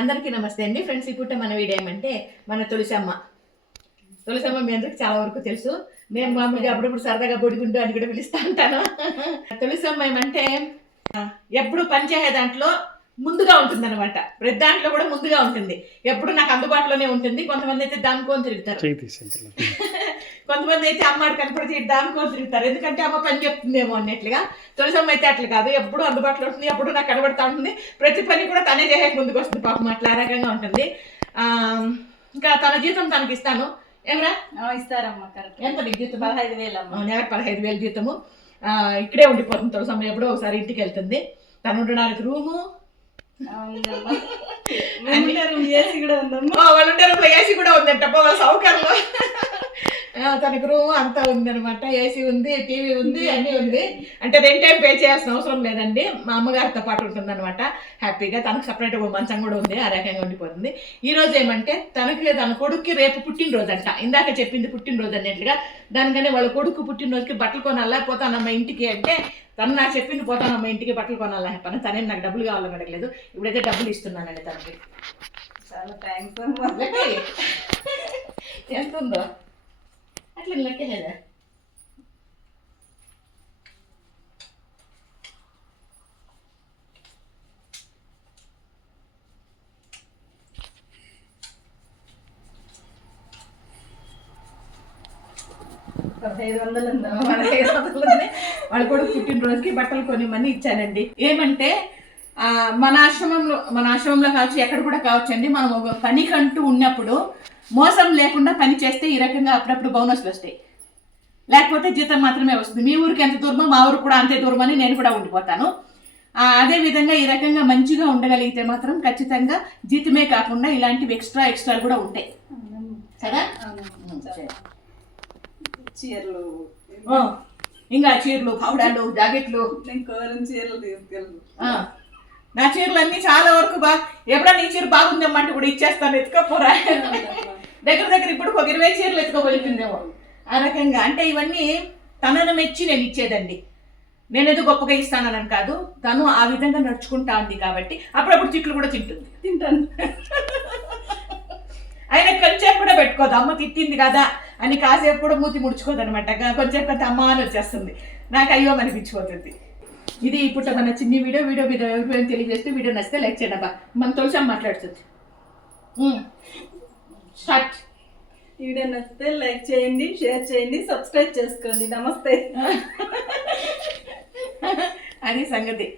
అందరికీ నమస్తే అండి. ఫ్రెండ్స్ ఇప్పుడు మన వీడియో ఏమంటే మన తులసమ్మ. తులసమ్మ మీ అందరికి చాలా వరకు తెలుసు. నేను మామూలుగా అప్పుడప్పుడు సరదాగా బొడిగుండు అని కూడా పిలుస్తూ ఉంటాను. తులసమ్మ ఏమంటే ఎప్పుడు పనిచేసే దాంట్లో ముందుగా ఉంటుంది అనమాట ప్రతి దాంట్లో కూడా ముందుగా ఉంటుంది. ఎప్పుడు నాకు అందుబాటులోనే ఉంటుంది. కొంతమంది అయితే దానికోని తిరుగుతారు. కొంతమంది అయితే అమ్మాడు కనపడితే దానికోసం తిరుగుతారు. ఎందుకంటే అమ్మ పని చెప్తుందేమో అన్నట్లుగా. తులసమ్మ అయితే అట్లా కాదు. ఎప్పుడు అందుబాటులో ఉంటుంది ఎప్పుడు నాకు కనబడతా ఉంటుంది. ప్రతి పని కూడా తనే చేసే ముందుకు వస్తుంది. పాపం అట్లా ఆ రకంగా ఉంటుంది ఇంకా తన జీతం తనకి ఇస్తాను. ఏమరా? ఇస్తారమ్మా ఎంత నీకు జీతం పదహైదు వేలు అమ్మా. నెలకు పదహైదు వేలు జీతము? ఇక్కడే ఉండిపోతుంది. తులసమ్మ ఎప్పుడో ఒకసారి ఇంటికి వెళ్తుంది. తను ఉండడానికి రూము. అవునమ్మా. మేము ఉండే room AC కూడా ఉందమ్మా. ఓ, వాళ్ళ ఉండే రూమ్లో ఏసీ కూడా ఉందంట. వాళ్ళ ఆ, తనకు రూమ్ అంతా ఉంది అనమాట ఏసీ ఉంది టీవీ ఉంది అన్నీ ఉంది. అంటే రెంట్ టైం పే చేయాల్సిన అవసరం లేదండి. మా అమ్మగారితో పాటు ఉంటుంది అనమాట హ్యాపీగా తనకు సపరేట్ మంచం కూడా ఉంది ఆ రకంగా ఉండిపోతుంది. ఈ రోజు ఏమంటే తనకి తన కొడుక్కి రేపు పుట్టినరోజు అంట ఇందాక చెప్పింది పుట్టినరోజు అన్నట్లుగా దానికని వాళ్ళ కొడుకు పుట్టినరోజుకి బట్టలు కొనాలా పోతానమ్మ ఇంటికి అంటే తను నాకు చెప్పింది పోతానమ్మ ఇంటికి బట్టలు కొనాలా పని తనేం నాకు డబ్బులు కావాలని అడగలేదు. ఇప్పుడైతే డబ్బులు ఇస్తున్నానండి తనకి. చాలా థ్యాంక్స్ ఎంత ఉందో? అట్లా లెక్క లేదా పదహైదు వందలు ఉందమ్మా మన వాళ్ళ కొడుకు పుట్టినరోజుకి బట్టలు కొనిమని ఇచ్చానండి ఏమంటే ఆ, మన ఆశ్రమంలో మన ఆశ్రమంలో కావచ్చు ఎక్కడ కూడా కావచ్చు అండి మనం ఒక పనికంటూ ఉన్నప్పుడు మోసం లేకుండా పని చేస్తే ఈ రకంగా అప్పుడప్పుడు బోనస్లు వస్తాయి. లేకపోతే జీతం మాత్రమే వస్తుంది. మీ ఊరికి ఎంత దూరమో మా ఊరికి కూడా అంతే దూరం అని నేను కూడా ఉండిపోతాను. అదే విధంగా ఈ రకంగా మంచిగా ఉండగలిగితే మాత్రం ఖచ్చితంగా జీతమే కాకుండా ఇలాంటివి ఎక్స్ట్రా ఎక్స్ట్రాలు కూడా ఉంటాయి. కదా. చీరలు. ఇంకా చీరలు పౌడాలు జాకెట్లు. చీరలు నా చీరలు అన్ని చాలా వరకు బా ఎప్పుడన్నా నీ చీర బాగుందమ్మంటే కూడా ఇచ్చేస్తాను ఎత్తుకోపోరా. దగ్గర దగ్గర ఇప్పుడు ఒక ఇరవై చీరలు ఎత్తుకోగలుగుతుందేమో ఆ రకంగా. అంటే ఇవన్నీ తనను మెచ్చి నేను ఇచ్చేదండి. నేను ఏదో గొప్పగా ఇస్తానని కాదు తను ఆ విధంగా నడుచుకుంటా ఉంది కాబట్టి అప్పుడప్పుడు తిట్లు కూడా తింటుంది. తింటాను. ఆయన కొంచెం కూడా పెట్టుకోదు. అమ్మ తిట్టింది కదా అని కాసేపు కూడా మూతి ముడుచుకోదు అనమాట కొంచెం కొంత అమ్మ అని వచ్చేస్తుంది. నాకు అయ్యో అనిపించిపోతుంది. ఇది ఇప్పుడు మన చిన్ని వీడియో వీడియో మీద ఎవరికైనా తెలియజేస్తే వీడియో నచ్చితే లైక్ చేయండి అబ్బా. మన తులసి మాట్లాడుతుంది. స్టార్ట్ ఈ వీడియో నచ్చితే లైక్ చేయండి షేర్ చేయండి సబ్స్క్రైబ్ చేసుకోండి. నమస్తే. అది సంగతి.